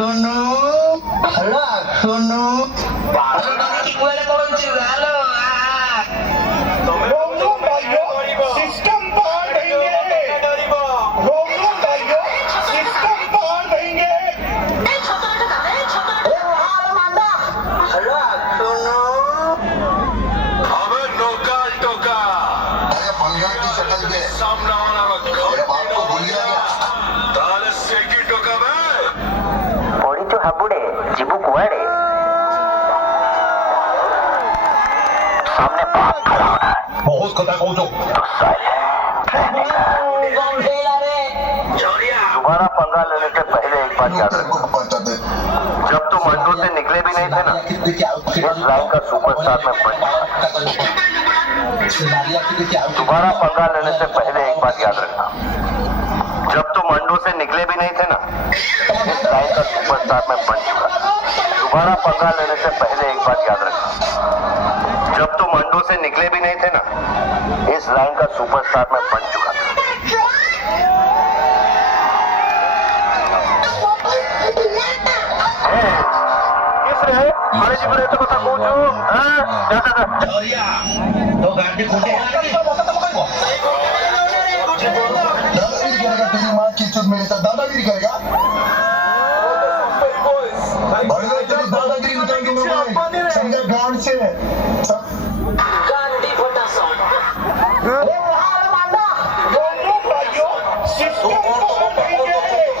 রাখুনু রাখুনু কি করে করছি হ্যালো सिस्टम पार देंगे रोमियो भाइयों सिस्टम पार देंगे রাখুনু अबे नोका टोका अरे बंगाल की शक्ल पे सामना वाला मेरे बाप को भूल गया क्या? ताले सेकी टोका बे ପଢିଛୁ ହାବୁଡେ ଯିବୁ କୁଆଡେ सामने बाप खड़ा होना है बहुत कथा कहूँ तो साले दोबारा पंगा लेने से पहले एक बात याद रखना बताते जब तुम मंडो से निकले भी नहीं थे ना इस लाइन का सुपरस्टार में बन चुका दोबारा पंगा लेने से पहले एक बात याद रखना जब तुम मंडो से निकले भी नहीं थे ना इस लाइन का सुपरस्टार में बन चुका दोबारा पंगा लेने से पहले एक बात याद रखना जब तुम मंडो से निकले भी नहीं थे ना इस लाइन का सुपरस्टार में बन चुका मारे जीवन तो कथा कहूँ तो गाड़ी खोटे दादागिरी करेगा तेरी माँ की चुप मेरे साथ दादागिरी करेगा बड़े तेरी दादागिरी निकालेंगे मैं समझा गांड से रोमियो भाइयों सिस्टम पार देंगे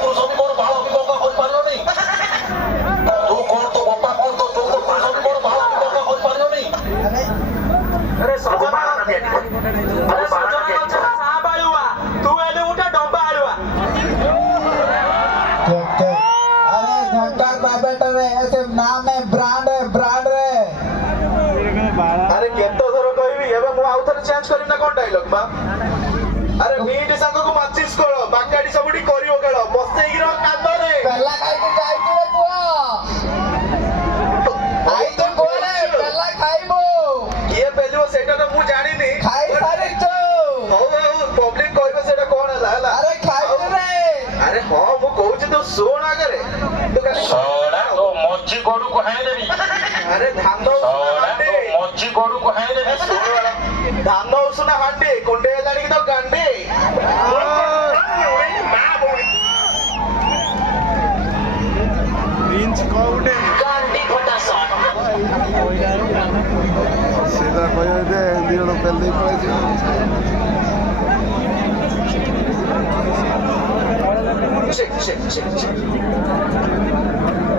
अरे घंटा का बेटा रे ऐसे नाम है ब्रांड रे अरे केतो थरो कहबी एबे मु आउ थरे चेंज करिम ना कोन डायलॉग बा अरे मीट संग को माचिस करो बाकाडी सबुडी करियो गेल बसेई रो कांदो रे पहला खाइबू रे पुआ आई तो कोने पहला खाइबू ये पेलियो सेटा तो मु जानी नी खाई सारे तो हो पब्लिक कहबे सेटा कोन हला हला अरे खाइबू रे अरे हां मु कहूची तो सुन आगरे तो खाली सोड़ा तो मोची गोड़ू को है नहीं अरे धान दो सोड़ा तो मोची गोड़ू को है नहीं धान दो सुना हांडी कोंडे लानी तो गांडी सीधा कोई दे दियो पहले ही पड़े check